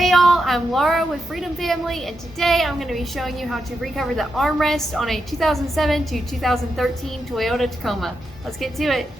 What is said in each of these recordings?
Hey y'all, I'm Laura with Freedom Family, and today I'm going to be showing you how to recover the armrest on a 2007 to 2013 Toyota Tacoma. Let's get to it.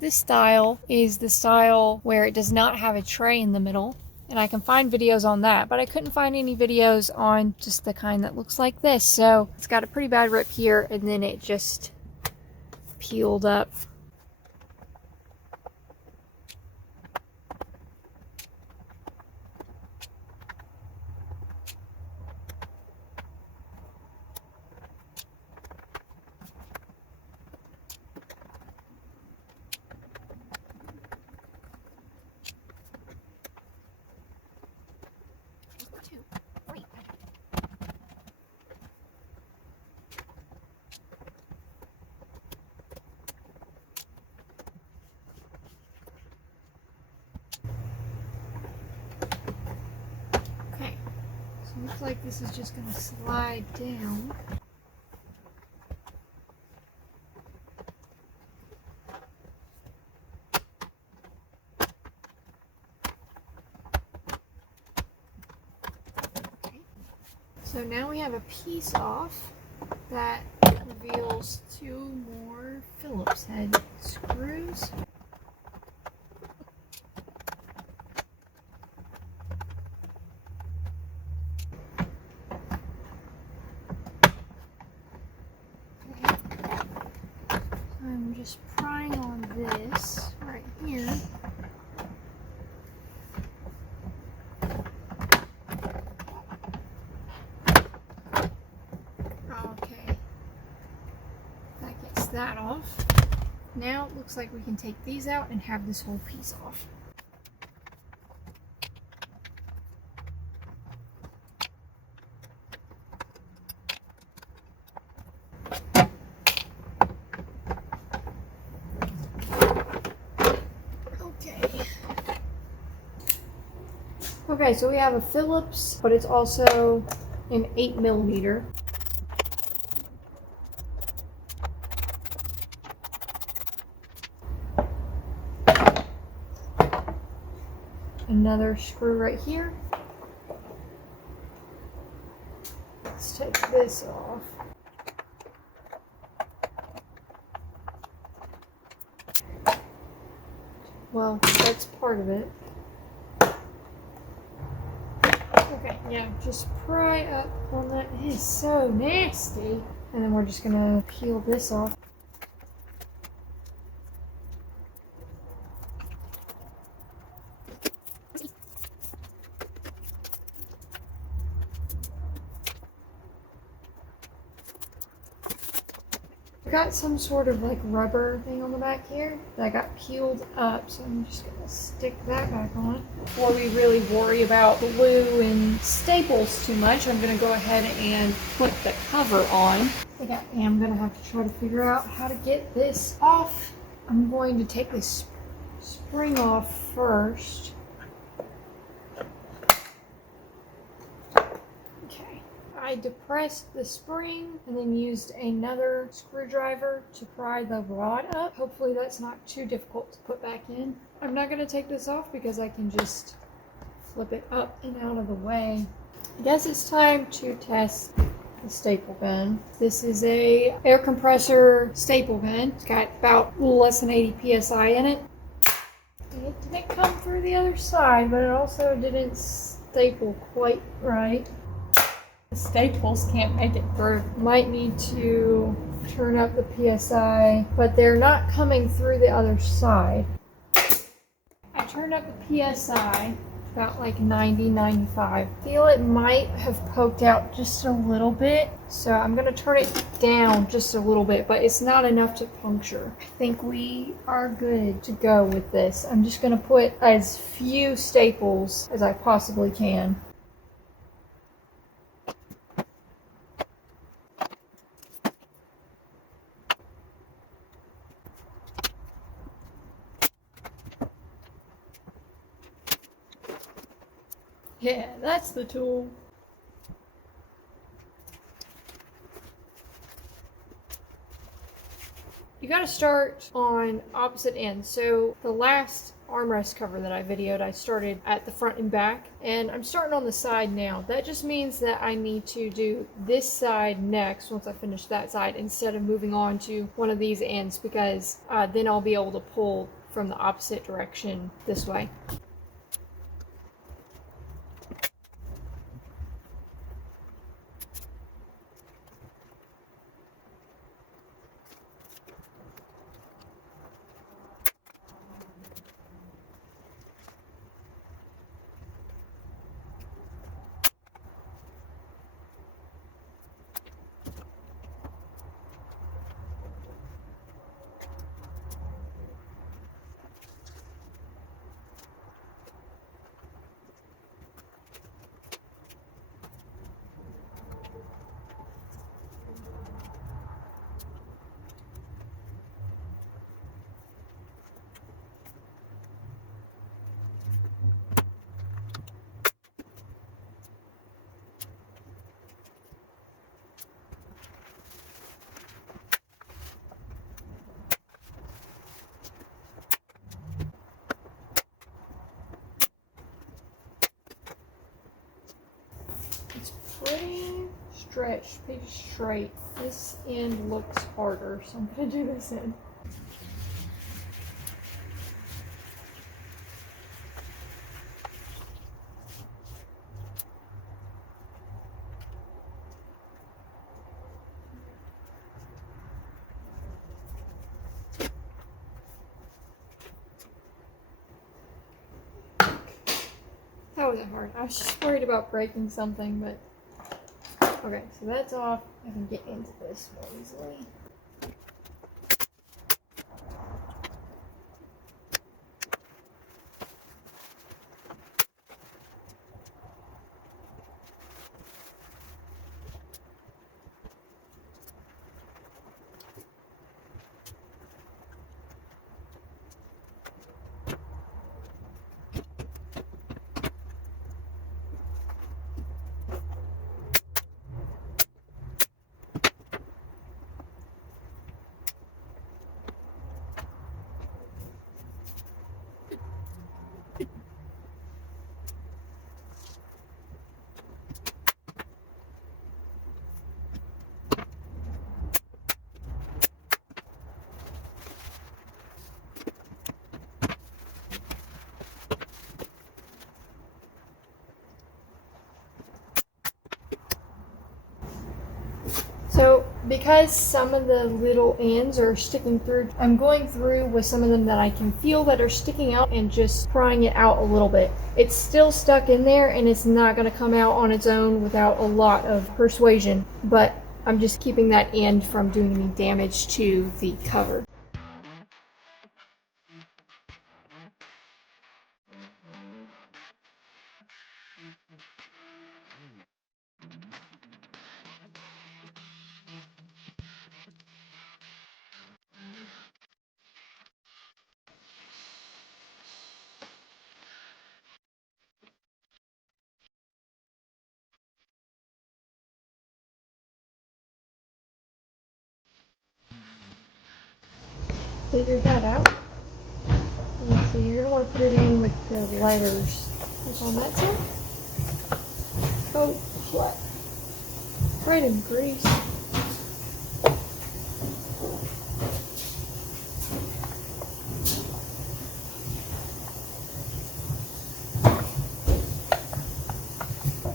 This style is the style where it does not have a tray in the middle, and I can find videos on that, but I couldn't find any videos on just the kind that looks like this. So it's got a pretty bad rip here, and then it just peeled up. Looks like this is just going to slide down. Okay. So now we have a piece off that reveals two more Phillips head screws. I'm just prying on this right here. Okay, that gets that off. Now it looks like we can take these out and have this whole piece off. Okay, so we have a Phillips, but it's also an 8mm. Another screw right here. Let's take this off. Well, that's part of it. Okay, yeah, just pry up on that. It is so nasty. And then we're just gonna peel this off. I got some sort of like rubber thing on the back here that got peeled up, so I'm just gonna stick that back on. Before we really worry about glue and staples too much, I'm gonna go ahead and put the cover on. I am gonna have to try to figure out how to get this off. I'm going to take this spring off first. I depressed the spring and then used another screwdriver to pry the rod up. Hopefully that's not too difficult to put back in. I'm not going to take this off because I can just flip it up and out of the way. I guess it's time to test the staple gun. This is a air compressor staple gun. It's got about a little less than 80 psi in it. It didn't come through the other side, but it also didn't staple quite right. The staples can't make it through. Might need to turn up the PSI, but they're not coming through the other side. I turned up the PSI about like 90, 95. I feel it might have poked out just a little bit, so I'm gonna turn it down just a little bit, but it's not enough to puncture. I think we are good to go with this. I'm just gonna put as few staples as I possibly can. Yeah, that's the tool. You got to start on opposite ends. So the last armrest cover that I videoed, I started at the front and back, and I'm starting on the side now. That just means that I need to do this side next once I finish that side, instead of moving on to one of these ends, because then I'll be able to pull from the opposite direction this way. It's pretty stretched, pretty straight. This end looks harder, so I'm going to do this end. That wasn't hard. I was just worried about breaking something, but okay, so that's off. I can get into this more easily. So because some of the little ends are sticking through, I'm going through with some of them that I can feel that are sticking out and just prying it out a little bit. It's still stuck in there and it's not going to come out on its own without a lot of persuasion, but I'm just keeping that end from doing any damage to the cover. Figured that out. Let's see, you're going to want to put it in with the letters. What's on that side? Oh, flat. Right in grease.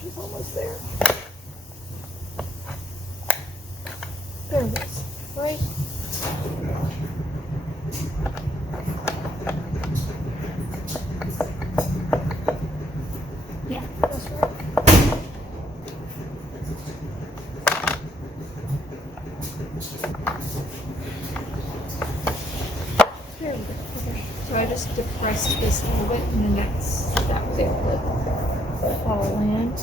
She's almost there. There it is. Right? Yeah, that's right. There we go. Okay. So I just depressed this a little bit, and then that was able to fall in.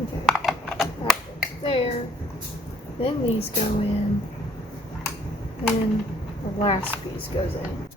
Okay, that goes there. Then these go in. Then the last piece goes in.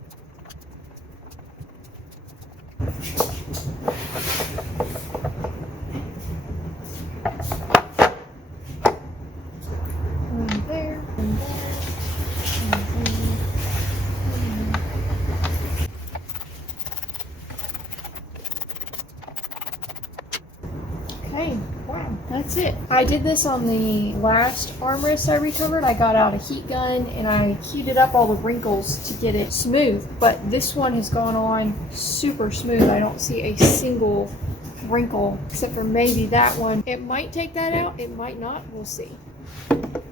But I did this on the last armrest I recovered. I got out a heat gun and I heated up all the wrinkles to get it smooth. But this one has gone on super smooth. I don't see a single wrinkle except for maybe that one. It might take that out, it might not, we'll see. Okay,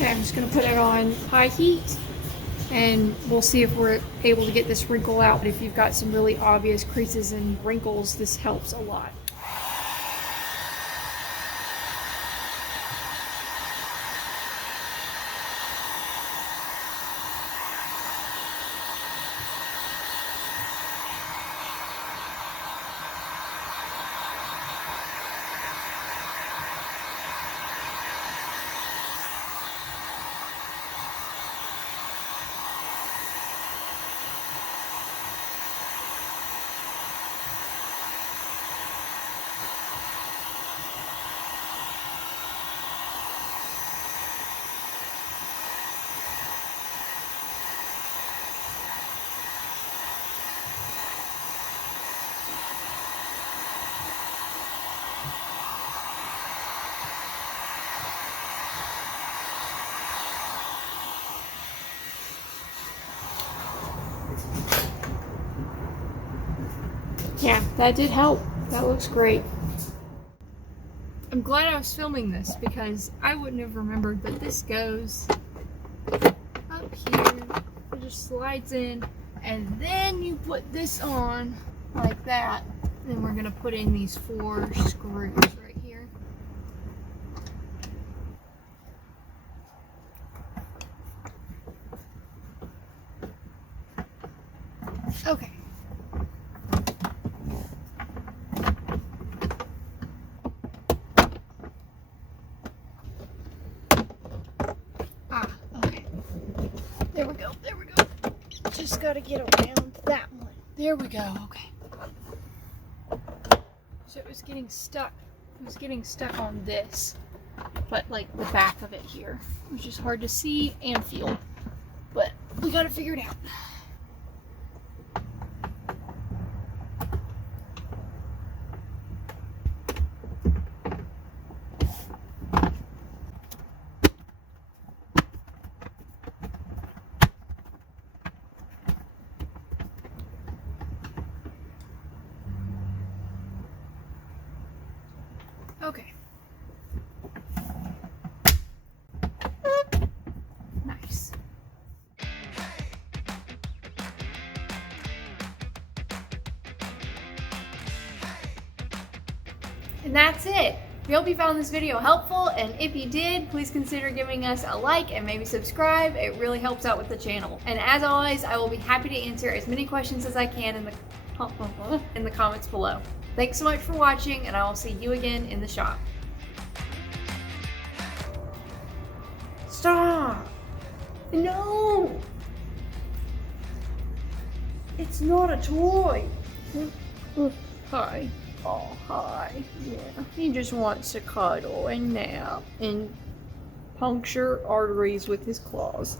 I'm just going to put it on high heat and we'll see if we're able to get this wrinkle out. But if you've got some really obvious creases and wrinkles, this helps a lot. Yeah, that did help. That looks great. I'm glad I was filming this because I wouldn't have remembered that this goes up here. It just slides in and then you put this on like that. And then we're going to put in these 4 screws right here. Okay. There we go, there we go. Just gotta get around that one. There we go, okay. So it was getting stuck. It was getting stuck on this, but like the back of it here, which is hard to see and feel. But we gotta figure it out. Okay. Nice. And that's it. We hope you found this video helpful, and if you did, please consider giving us a like and maybe subscribe. It really helps out with the channel. And as always, I will be happy to answer as many questions as I can in the comments below. Thanks so much for watching, and I will see you again in the shop. Stop! No! It's not a toy! Hi. Oh, hi. Yeah. He just wants to cuddle and nap and puncture arteries with his claws.